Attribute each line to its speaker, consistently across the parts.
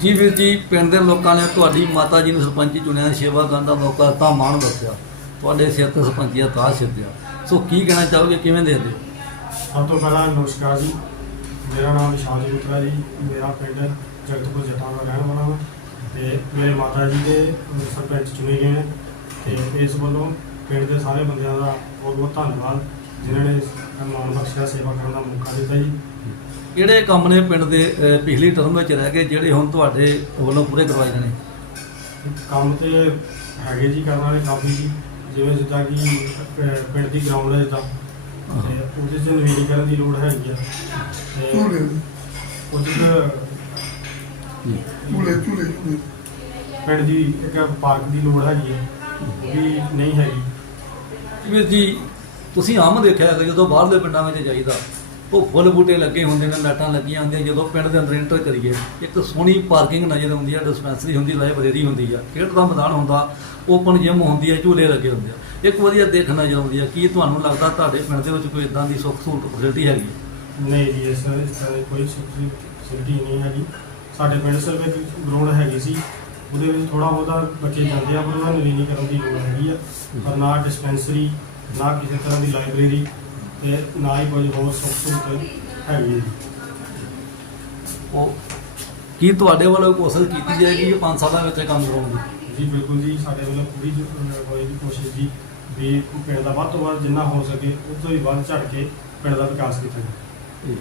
Speaker 1: ਜੀ ਵੀਰ ਜੀ, ਪਿੰਡ ਦੇ ਲੋਕਾਂ ਨੇ ਤੁਹਾਡੀ ਮਾਤਾ ਜੀ ਨੂੰ ਸਰਪੰਚੀ ਚੁਣਿਆ, ਸੇਵਾ ਕਰਨ ਦਾ ਮੌਕਾ ਦਿੱਤਾ, ਮਾਣ ਬਖਸ਼ਿਆ। ਤੁਹਾਡੇ ਸਿਰ ਤੇ ਸਰਪੰਚੀ ਦਾ ਤਾਜ ਸਿੱਧਿਆ। ਸੋ ਕੀ ਕਹਿਣਾ ਚਾਹੋਗੇ, ਕਿਵੇਂ ਦੇ ਦੇ
Speaker 2: ਸਭ ਤੋਂ ਪਹਿਲਾਂ ਨਮਸਕਾਰ ਜੀ। ਮੇਰਾ ਨਾਮ ਵਿਸ਼ਾਲ ਮਿੱਤਰਾ ਜੀ। ਮੇਰਾ ਪਿੰਡ ਜਗਤਪੁਰ ਜਟਾਂ ਦਾ ਰਹਿਣ ਵਾਲਾ ਹਾਂ ਤੇ ਮੇਰੇ ਮਾਤਾ ਜੀ ਦੇ ਸਰਪੰਚ ਚੁਣੇ ਗਏ ਨੇ ਤੇ ਇਸ ਵੱਲੋਂ ਪਿੰਡ ਦੇ ਸਾਰੇ ਬੰਦਿਆਂ ਦਾ ਬਹੁਤ ਬਹੁਤ ਧੰਨਵਾਦ, ਜਿਨ੍ਹਾਂ ਨੇ ਮਾਣ ਬਖਸ਼ਿਆ, ਸੇਵਾ ਕਰਨ ਦਾ ਮੌਕਾ ਦਿੱਤਾ ਜੀ।
Speaker 1: ਕਿਹੜੇ ਕੰਮ ਨੇ ਪਿੰਡ ਦੇ ਅਹ, ਪਿਛਲੀ ਟਰਮ ਵਿੱਚ ਰਹਿ ਗਏ ਜਿਹੜੇ ਹੁਣ ਤੁਹਾਡੇ ਵੱਲੋਂ ਪੂਰੇ ਕਰਵਾਏ ਜਾਣੇ?
Speaker 2: ਕੰਮ ਤੇ ਹੈਗੇ ਜੀ ਕਰਨ ਵਾਲੇ ਕਾਫੀ ਜੀ। ਜਿਵੇਂ ਜਿੱਦਾਂ ਕਿ ਪ- ਪਿੰਡ ਦੀ ਗਰਾਊਂਡ ਹੈ ਜਿੱਦਾਂ। ਤੇ ਉਹਦੇ 'ਚ ਨਵੀਨੀਕਰਨ ਦੀ ਲੋੜ ਹੈਗੀ ਆ। ਤੇ
Speaker 3: ਝੂਲੇ
Speaker 2: ਕੁਝ ਕੁ
Speaker 1: ਜੀ
Speaker 3: ਝੂਲੇ ਝੂਲੇ ਝੂਲੇ
Speaker 2: ਪਿੰਡ ਦੀ ਇੱਕ ਪਾਰਕ ਦੀ ਲੋੜ ਹੈਗੀ ਹੈ ਉਹ ਵੀ ਨਹੀਂ ਹੈਗੀ।
Speaker 1: ਵੀਰ ਜੀ ਤੁਸੀਂ ਆਮ ਦੇਖਿਆ ਹੈ ਜਦੋਂ ਬਾਹਰਲੇ ਪਿੰਡਾਂ ਵਿੱਚ ਜਾਈਦਾ ਉਹ ਫੁੱਲ ਬੂਟੇ ਲੱਗੇ ਹੁੰਦੇ ਨੇ, ਲਾਈਟਾਂ ਲੱਗੀਆਂ ਹੁੰਦੀਆਂ, ਜਦੋਂ ਪਿੰਡ ਦੇ ਅੰਦਰ ਐਂਟਰ ਕਰੀਏ, ਇੱਕ ਸੋਹਣੀ ਪਾਰਕਿੰਗ ਨਜ਼ਰ ਆਉਂਦੀ ਹੈ ਡਿਸਪੈਂਸਰੀ ਹੁੰਦੀ ਲਾਇਬ੍ਰੇਰੀ ਹੁੰਦੀ ਆ। ਖੇਡ ਦਾ ਮੈਦਾਨ ਹੁੰਦਾ ਓਪਨ ਜਿਮ ਹੁੰਦੀ ਹੈ ਝੂਲੇ ਲੱਗੇ ਹੁੰਦੇ ਆ। ਇੱਕ ਵਧੀਆ ਦੇਖ ਨਜ਼ਰ ਆਉਂਦੀ ਆ, ਕੀ ਤੁਹਾਨੂੰ ਲੱਗਦਾ ਤੁਹਾਡੇ ਪਿੰਡ ਦੇ ਵਿੱਚ ਕੋਈ ਇਦਾਂ ਦੀ ਸੁੱਖ ਸਹੂਲਤ ਫੈਸਿਲਿਟੀ ਹੈਗੀ ਹੈ?
Speaker 2: ਨਹੀਂ ਜੀ, ਇਸ ਇਸ ਤਰ੍ਹਾਂ ਦੀ ਕੋਈ ਫੈਸਿਲਿਟੀ ਨਹੀਂ ਹੈਗੀ। ਸਾਡੇ ਪਿੰਡ ਸਰ ਵਿੱਚ ਗਰਾਊਂਡ ਹੈਗੀ ਸੀ, ਉਹਦੇ ਵਿੱਚ ਥੋੜਾ ਬਹੁਤਾ ਬੱਚੇ ਜਾਂਦੇ ਆ, ਪਰ ਉਹਨਾਂ ਉਹਦਾ ਕਰਨ ਦੀ ਲੋੜ ਹੈਗੀ ਆ। ਪਰ ਨਾ ਡਿਸਪੈਂਸਰੀ ਨਾ ਕਿਸੇ ਤਰ੍ਹਾਂ ਦੀ ਲਾਇਬ੍ਰੇਰੀ ਤੇ ਨਾ ਹੀ ਕੋਈ ਹੋਰ ਸੁੱਖ ਸਹੂਲਤ ਹੈਗੀ।
Speaker 1: ਉਹ ਕੀ ਤੁਹਾਡੇ ਵੱਲੋਂ ਕੋਸ਼ਿਸ਼ ਕੀਤੀ ਜਾਏਗੀ ਇਹ 5 ਸਾਲਾਂ ਵਿੱਚ ਇਹ ਕੰਮ ਦੀ
Speaker 2: ਜੀ ਬਿਲਕੁਲ ਜੀ ਸਾਡੇ ਵੱਲੋਂ ਪੂਰੀ ਜੋ, ਅਹ, ਹੋਏਗੀ ਕੋਸ਼ਿਸ਼ ਜੀ ਵੀ ਪਿੰਡ ਦਾ ਵੱਧ ਤੋਂ ਵੱਧ ਜਿੰਨਾ ਹੋ ਸਕੇ ਉਸ ਤੋਂ ਵੀ ਵੱਧ ਝੜ ਕੇ ਪਿੰਡ ਦਾ ਵਿਕਾਸ ਕੀਤਾ ਜਾਵੇ।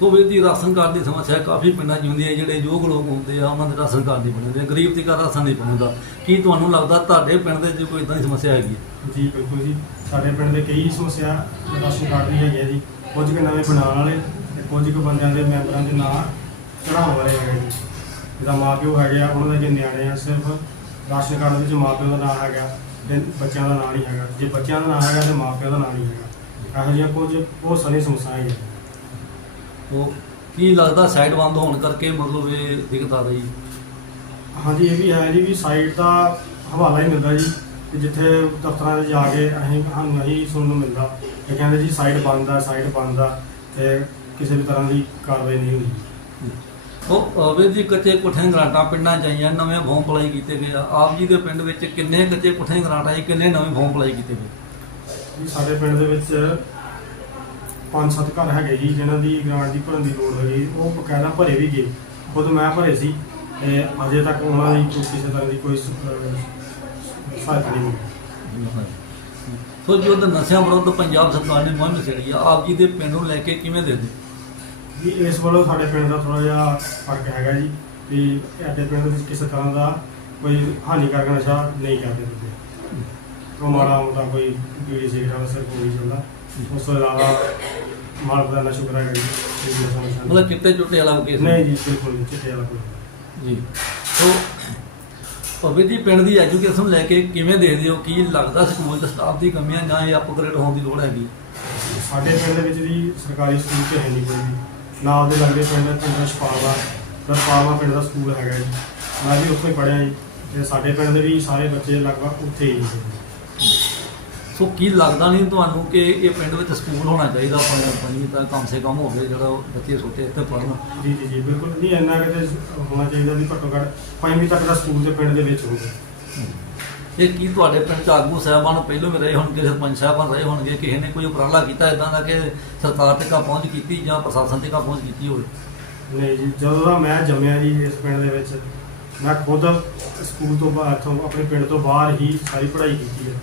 Speaker 1: ਸੋ ਵੀਰ ਜੀ ਰਾਸ਼ਨ ਕਾਰਡ ਦੀ ਸਮੱਸਿਆ ਕਾਫੀ ਪਿੰਡਾਂ 'ਚ ਹੁੰਦੀ ਹੈ ਜਿਹੜੇ ਯੋਗ ਲੋਕ ਹੁੰਦੇ ਆ ਉਹਨਾਂ ਦੇ ਰਾਸ਼ਨ ਕਾਰਡ ਨਹੀਂ ਬਣਦੇ ਗਰੀਬ ਦੀ ਘਰ ਰਾਸ਼ਨ ਨਹੀਂ ਬਣਦਾ। ਕੀ ਤੁਹਾਨੂੰ ਲੱਗਦਾ ਤੁਹਾਡੇ ਪਿੰਡ ਦੇ ਵਿੱਚ ਕੋਈ ਇਦਾਂ ਦੀ ਸਮੱਸਿਆ ਹੈਗੀ ਹੈ?
Speaker 2: ਜੀ ਬਿਲਕੁਲ ਜੀ। ਸਾਡੇ ਪਿੰਡ ਦੇ ਕਈ ਸਮੱਸਿਆ ਰਾਸ਼ਨ ਕਾਰਡ ਦੀ ਹੈਗੀ ਹੈ ਜੀ। ਕੁਝ ਕੁ ਨਵੇਂ ਬਣਾਉਣ ਵਾਲੇ ਤੇ ਕੁਝ ਕੁ ਬੰਦਿਆਂ ਦੇ ਮੈਂਬਰਾਂ ਦੇ ਨਾਂ ਚੜਾਉਣ ਵਾਲੇ ਹੈਗੇ ਜੀ। ਜਿਹਦਾ ਮਾਪਿਓ ਹੈਗੇ ਆ ਉਹਨਾਂ ਦੇ ਜੇ ਨਿਆਣੇ ਆ ਸਿਰਫ ਰਾਸ਼ਨ ਕਾਰਡ ਵਿੱਚ ਮਾਪਿਓ ਦਾ ਨਾਮ ਹੈਗਾ ਤੇ ਬੱਚਿਆਂ ਦਾ ਨਾਮ ਨਹੀਂ ਹੈਗਾ। ਜੇ ਬੱਚਿਆਂ ਦਾ ਨਾਮ ਹੈਗਾ ਤੇ ਮਾਪਿਓ ਦਾ ਨਾਮ ਨਹੀਂ ਹੈਗਾ। ਇਹੋ ਜਿਹੀਆਂ ਕੁਝ ਬਹੁਤ ਸਾਰੀਆਂ ਸਮੱਸਿਆਵਾਂ ਹੈਗੀਆਂ।
Speaker 1: ਉਹ ਕੀ ਲੱਗਦਾ ਸਾਈਡ ਬੰਦ ਹੋਣ ਕਰਕੇ ਮਤਲਬ ਇਹ ਦਿੱਕਤ ਆ ਰਹੀ
Speaker 2: ਹਾਂਜੀ ਇਹ ਵੀ ਹੈ ਜੀ ਵੀ ਸਾਈਟ ਦਾ ਹਵਾਲਾ ਹੀ ਮਿਲਦਾ ਜੀ। ਕਿ ਜਿੱਥੇ ਦਫ਼ਤਰਾਂ 'ਚ ਜਾ ਕੇ ਅਸੀਂ ਸਾਨੂੰ ਇਹੀ ਸੁਣਨ ਨੂੰ ਮਿਲਦਾ ਕਿ ਕਹਿੰਦੇ ਜੀ ਸਾਈਟ ਬੰਦ ਆ ਸਾਈਟ ਬੰਦ ਆ ਤੇ ਕਿਸੇ ਵੀ ਤਰ੍ਹਾਂ ਦੀ ਕਾਰਵਾਈ ਨਹੀਂ ਹੁੰਦੀ।
Speaker 1: ਉਹ ਵੀਰ ਜੀ ਕੱਚੇ ਕੁੱਠੇ ਗਰਾਂਟਾਂ ਪਿੰਡਾਂ 'ਚ ਆਈਆਂ ਨਵੇਂ ਫਾਰਮ ਅਪਲਾਈ ਕੀਤੇ ਗਏ ਆ। ਆਪ ਜੀ ਦੇ ਪਿੰਡ ਵਿੱਚ ਕਿੰਨੇ ਕੱਚੇ ਕੁੱਠੇ ਗਰਾਂਟ ਆਏ ਕਿੰਨੇ ਨਵੇਂ ਫਾਰਮ ਅਪਲਾਈ ਕੀਤੇ ਗਏ?
Speaker 2: ਜੀ ਸਾਡੇ ਪਿੰਡ ਦੇ ਵਿੱਚ ਪੰਜ ਸੱਤ ਘਰ ਹੈਗੇ ਜੀ ਜਿਨ੍ਹਾਂ ਦੀ ਗ੍ਰਾਂਟ ਦੀ ਭਰਨ ਦੀ ਲੋੜ ਹੈਗੀ। ਉਹ ਬਕਾਇਦਾ ਭਰੇ ਵੀ ਗਏ। ਖੁਦ ਮੈਂ ਭਰੇ ਸੀ ਤੇ ਅਜੇ ਤੱਕ ਉਹਨਾਂ ਦੀ ਕੋਈ ਕਿਸੇ ਤਰ੍ਹਾਂ ਦੀ ਕੋਈ ਸ- ਅਹ ਨਹੀਂ
Speaker 1: ਸੋ ਜੋ ਉਹਦਾ ਨਸ਼ਿਆਂ ਵਿਰੁੱਧ ਪੰਜਾਬ ਸਰਕਾਰ ਨੇ ਮੁਹਿੰਮ ਛੇੜੀ ਆ। ਆਪ ਜੀ ਦੇ ਪਿੰਡ ਨੂੰ ਲੈ ਕੇ ਕਿਵੇਂ ਦੇ ਦੇ
Speaker 2: ਜੀ ਇਸ ਵੱਲੋਂ ਸਾਡੇ ਪਿੰਡ ਦਾ ਥੋੜਾ ਜਿਹਾ ਫ਼ਰਕ ਹੈਗਾ ਜੀ ਵੀ ਸਾਡੇ ਪਿੰਡ ਵਿੱਚ ਕਿਸੇ ਤਰ੍ਹਾਂ ਦਾ ਕੋਈ ਹਾਨੀਕਾਰਕ ਨਸ਼ਾ ਨਹੀਂ ਕਰਦੇ ਹੁੰਦੇ। ਉਹ ਮਾੜਾ ਮੋਟਾ ਕੋਈ ਬੀੜੀ ਸਿਗਰਟ ਸਿਰਫ ਉਹੀ ਚੱਲਦਾ। ਉਸ ਤੋਂ ਇਲਾਵਾ ਮਾਲ ਦਾ ਨਸ਼ਾ ਕਰਾਂਗੇ ਜੀ।
Speaker 1: ਮਤਲਬ ਚਿੱਟੇ ਚੁੱਟੇ ਵਾਲਾ ਕੇਸ
Speaker 2: ਨਹੀਂ ਜੀ ਬਿਲਕੁਲ ਨਹੀਂ ਚਿੱਟੇ ਵਾਲਾ ਕੋਈ।
Speaker 1: ਜੀ। ਸੋ ਭਵਿ ਜੀ ਪਿੰਡ ਦੀ ਐਜੂਕੇਸ਼ਨ ਲੈ ਕੇ ਕਿਵੇਂ ਦੇਖਦੇ ਹੋ ਕੀ ਲੱਗਦਾ ਸਕੂਲ ਦੇ ਸਟਾਫ ਦੀ ਕਮੀਆਂ ਜਾਂ ਇਹ ਅਪਗ੍ਰੇਡ ਹੋਣ ਦੀ ਲੋੜ ਹੈਗੀ?
Speaker 2: ਸਾਡੇ ਪਿੰਡ ਦੇ ਵਿੱਚ ਜੀ ਸਰਕਾਰੀ ਸਕੂਲ ਤੇ ਹੈ ਨਹੀਂ ਕੋਈ ਵੀ। ਨਾਲ ਦੇ ਲਾਗੇ ਪਿੰਡ ਪਿੰਡ ਰਸ਼ਪਾਲਵਾ ਰਸ਼ਪਾਲਵਾ ਪਿੰਡ ਦਾ ਸਕੂਲ ਹੈਗਾ ਜੀ। ਮੈਂ ਵੀ ਉੱਥੇ ਪੜ੍ਹਿਆ ਜੀ। ਤੇ ਸਾਡੇ ਪਿੰਡ ਦੇ ਵੀ ਸਾਰੇ ਬੱਚੇ ਲਗਭਗ ਉੱਥੇ ਹੀ ਨੇ।
Speaker 1: ਸੋ ਕੀ ਲੱਗਦਾ ਨਹੀਂ ਤੁਹਾਨੂੰ ਕਿ ਇਹ ਪਿੰਡ ਵਿੱਚ ਸਕੂਲ ਹੋਣਾ ਚਾਹੀਦਾ ਪੰਜ ਪੰਜਵੀਂ ਤੱਕ ਕਮ ਸੇ ਕਮ ਹੋਵੇ ਜਿਹੜਾ ਬੱਚੇ ਛੋਟੇ ਇੱਥੇ ਪੜ੍ਹਨ।
Speaker 2: ਜੀ ਜੀ ਜੀ ਬਿਲਕੁਲ। ਨਹੀਂ ਇੰਨਾ ਕਿਤੇ ਹੋਣਾ ਚਾਹੀਦਾ ਵੀ ਘੱਟੋ ਘੱਟ ਪੰਜਵੀਂ ਤੱਕ ਦਾ ਸਕੂਲ ਦੇ ਪਿੰਡ ਦੇ ਵਿੱਚ ਹੋਵੇ।
Speaker 1: ਇਹ ਕੀ ਤੁਹਾਡੇ ਪਿੰਡ ਚ ਆਗੂ ਸਾਹਿਬਾਨ ਪਹਿਲੋਂ ਵੀ ਰਹੇ ਹੋਣਗੇ ਸਰਪੰਚ ਸਾਹਿਬਾਨ ਰਹੇ ਹੋਣਗੇ? ਕਿਸੇ ਨੇ ਕੋਈ ਉਪਰਾਲਾ ਕੀਤਾ ਇਦਾਂ ਦਾ ਕਿ ਸਰਕਾਰ ਤੱਕ ਪਹੁੰਚ ਕੀਤੀ ਜਾਂ ਪ੍ਰਸ਼ਾਸਨ ਤੱਕ ਪਹੁੰਚ ਕੀਤੀ ਹੋਵੇ?
Speaker 2: ਨਹੀਂ ਜੀ ਜਦੋਂ ਦਾ ਮੈਂ ਜੰਮਿਆ ਜੀ ਇਸ ਪਿੰਡ ਦੇ ਵਿੱਚ ਮੈਂ ਖੁਦ ਸਕੂਲ ਤੋਂ ਬਾਹਰ ਤੋਂ ਆਪਣੇ ਪਿੰਡ ਤੋਂ ਬਾਹਰ ਹੀ ਸਾਰੀ ਪੜ੍ਹਾਈ ਕੀਤੀ ਹੈ।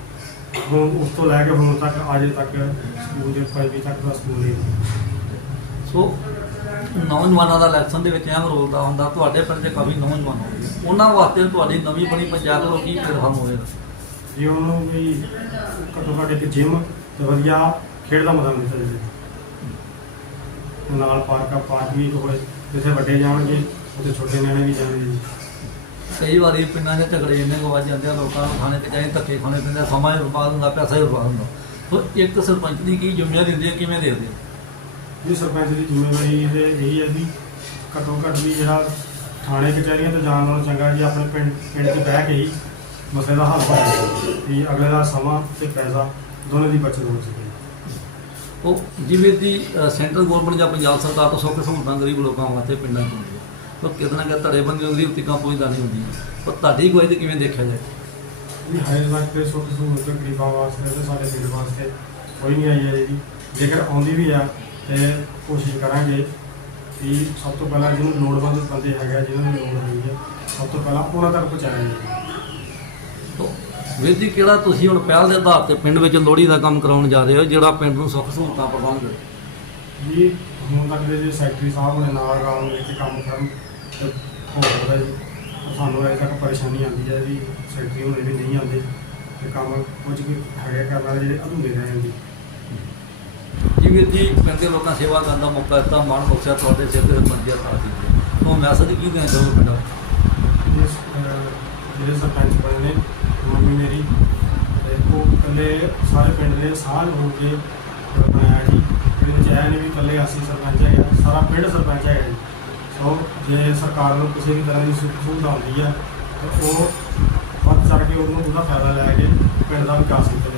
Speaker 2: ਹੁਣ ਉਸ ਤੋਂ ਲੈ ਕੇ ਹੁਣ ਤੱਕ ਅਜੇ ਤੱਕ ਸਕੂਲ ਦੇ ਪੰਜਵੀਂ ਤੱਕ ਦਾ ਸਕੂਲ ਨਹੀਂ
Speaker 1: ਸੋ ਨੌਜਵਾਨਾਂ ਦਾ ਇਲੈਕਸ਼ਨ ਦੇ ਵਿੱਚ ਅਹਿਮ ਰੋਲ ਦਾ ਹੁੰਦਾ ਤੁਹਾਡੇ ਪਿੰਡ ਦੇ ਕਾਫੀ ਨੌਜਵਾਨ ਹੋਣਗੇ ਉਹਨਾਂ ਵਾਸਤੇ ਤੁਹਾਡੀ ਨਵੀਂ ਬਣੀ ਪੰਚਾਇਤ ਨੂੰ ਕੀ ਪਲੇਟਫਾਰਮ ਹੋਵੇਗਾ?
Speaker 2: ਜੀ ਉਹਨੂੰ ਵੀ ਘੱਟੋ ਘੱਟ ਇੱਕ ਜਿਮ ਤੇ ਵਧੀਆ ਖੇਡ ਦਾ ਮੈਦਾਨ ਦਿੱਤਾ ਜਾਵੇ। ਤੇ ਨਾਲ ਪਾਰਕ ਆ ਪਾਰਕ ਵੀ ਹੋਏ ਜਿੱਥੇ ਵੱਡੇ ਜਾਣਗੇ ਉੱਥੇ ਛੋਟੇ ਨਿਆਣੇ ਵੀ ਜਾਣਗੇ ਜੀ।
Speaker 1: ਕਈ ਵਾਰੀ ਪਿੰਡਾਂ ਦੇ ਝਗੜੇ ਇੰਨੇ ਕੁ ਵੱਜ ਜਾਂਦੇ ਆ ਲੋਕਾਂ ਨੂੰ ਖਾਣੇ ਤੇ ਚਾਹੇ ਧੱਕੇ ਖਾਣੇ ਪੈਂਦੇ ਸਮਾਂ ਹੀ ਬਰਬਾਦ ਹੁੰਦਾ ਪੈਸਾ ਹੀ ਬਰਬਾਦ ਹੁੰਦਾ। ਸੋ ਇੱਕ ਸਰਪੰਚ ਦੀ ਕੀ ਜ਼ਿੰਮੇਵਾਰੀ ਹੁੰਦੀ ਹੈ ਕਿਵੇਂ ਦੇਖਦੇ ਹੋ?
Speaker 2: ਜੀ ਸਰਪੰਚ ਦੀ ਜ਼ਿੰਮੇਵਾਰੀ ਤੇ ਇਹੀ ਹੈ ਵੀ ਘੱਟੋ ਘੱਟ ਵੀ ਜਿਹੜਾ ਥਾਣੇ ਕਚਹਿਰੀਆਂ ਤੇ ਜਾਣ ਨਾਲੋਂ ਚੰਗਾ ਜੀ ਆਪਣੇ ਪਿੰਡ ਪਿੰਡ 'ਚ ਬਹਿ ਕੇ ਹੀ ਮਸਲੇ ਦਾ ਹੱਲ ਹੋਵੇ ਵੀ ਅਗਲੇ ਦਾ ਸਮਾਂ ਤੇ ਪੈਸਾ ਦੋਨੇ ਦੀ ਬਚਤ ਹੋ ਸਕੇ।
Speaker 1: ਉਹ ਜਿਵੇਂ ਦੀ ਸੈਂਟਰਲ ਗਵਰਨਮੈਂਟ ਜਾਂ ਪੰਜਾਬ ਸਰਕਾਰ ਤੋਂ ਸੁੱਖ ਸਹੂਲਤਾਂ ਗਰੀਬ ਲੋਕਾਂ ਵਾਸਤੇ ਪਿੰਡਾਂ 'ਚ ਹੁੰਦੀਆਂ ਉਹ ਕਿਤੇ ਨਾ ਕਿਤੇ ਧੜੇ ਬੰਦੀ ਹੁੰਦੀ ਉੱਤੇ ਪਹੁੰਚਦਾ ਨਹੀਂ ਹੁੰਦੀ ਪਰ ਤੁਹਾਡੀ ਕੋਈ ਤੇ ਕਿਵੇਂ ਦੇਖਿਆ ਜਾਏ?
Speaker 2: ਵੀ ਹਾਈ ਤੱਕ ਤੇ ਸੁੱਖ ਸਹੂਲਤ ਗਰੀਬਾਂ ਵਾਸਤੇ ਤੇ ਸਾਡੇ ਪਿੰਡ ਵਾਸਤੇ ਕੋਈ ਨਹੀਂ ਆਈ ਹੈ ਜੀ ਜੇਕਰ ਆਉਂਦੀ ਵੀ ਆ ਤੇ ਕੋਸ਼ਿਸ਼ ਕਰਾਂਗੇ ਕਿ ਸਭ ਤੋਂ ਪਹਿਲਾਂ ਜਿਹਨੂੰ ਲੋੜਵੰਦ ਬੰਦੇ ਹੈਗੇ ਆ, ਜਿਨ੍ਹਾਂ ਨੂੰ ਲੋੜ ਹੋਈ ਹੈ ਸਭ ਤੋਂ ਪਹਿਲਾਂ ਉਹਨਾਂ ਤੱਕ ਪਹੁੰਚਾਇਆ ਜਾਵੇ।
Speaker 1: ਤੋ ਵੀਰ ਜੀ ਕਿਹੜਾ ਤੁਸੀਂ ਹੁਣ ਪਹਿਲ ਦੇ ਆਧਾਰ ਤੇ ਪਿੰਡ ਵਿੱਚ ਲੋਹੜੀ ਦਾ ਕੰਮ ਕਰਾਉਣ ਜਾ ਰਹੇ ਹੋ ਜਿਹੜਾ ਪਿੰਡ ਨੂੰ ਸੁੱਖ ਸਹੂਲਤਾਂ ਪ੍ਰਦਾਨ ਕਰੇ
Speaker 2: ਜੀ ਹੁਣ ਤੱਕ ਦੇ ਜੇ ਸੈਕਟਰੀ ਸਾਹਿਬ ਨੇ ਨਾਲ ਰਲ ਮਿਲ ਕੇ ਕੰਮ ਕਰਨ ਤੇ ਹੋ ਸਾਨੂੰ ਅਜੇ ਤੱਕ ਪਰੇਸ਼ਾਨੀ ਆਉਂਦੀ ਹੈ ਜੀ ਸੈਕਟਰੀ ਹੁਣੇ ਵੀ ਨਹੀਂ ਆਉਂਦੇ ਤੇ ਕੰਮ ਕੁਝ ਕੁ ਹੈਗੇ ਕਰਨ ਵਾਲੇ ਜਿਹੜੇ ਅਧੂਰੇ ਰਹਿ ਜਾਂਦੇ।
Speaker 1: ਜੀ ਵੀਰ ਜੀ ਪਿੰਡ ਦੇ ਲੋਕਾਂ ਸੇਵਾ ਕਰਨ ਦਾ ਮੌਕਾ ਦਿੱਤਾ ਮਾਣ ਬਖਸ਼ਿਆ ਤੁਹਾਡੇ ਸਿਰ ਤੇ ਮੰਜਿਆ ਪਾ ਦਿੱਤੀ ਤੋਂ ਮੈਸੇਜ ਕੀ ਨੂੰ?
Speaker 2: ਜਿਸ ਅਹ, ਜਿਹੜੇ ਸਰਪੰਚ ਬਣੇ ਨੇ ਮੰਮੀ ਮੇਰੀ ਉਹ ਇਕੱਲੇ ਸਾਰੇ ਪਿੰਡ ਦੇ ਸਾਂਝ ਹੋ ਕੇ ਬਣਾਇਆ ਜੀ। ਇਹਦੇ ਇਹ ਨਹੀਂ ਵੀ ਇਕੱਲੇ ਅਸੀਂ ਸਰਪੰਚ ਹੈਗੇ ਹਾਂ, ਸਾਰਾ ਪਿੰਡ ਸਰਪੰਚ ਹੈਗਾ ਜੀ। ਸੋ ਜੇ ਸਰਕਾਰ ਨੂੰ ਕਿਸੇ ਵੀ ਤਰ੍ਹਾਂ ਦੀ ਸੁੱਖ ਸਹੂਲਤ ਆਉਂਦੀ ਆ, ਤਾਂ ਉਹ ਵੱਧ ਚੜ ਕੇ ਉਹਨੂੰ ਉਹਦਾ ਫਾਇਦਾ ਲੈ ਕੇ ਪਿੰਡ ਦਾ ਵਿਕਾਸ ਕੀਤਾ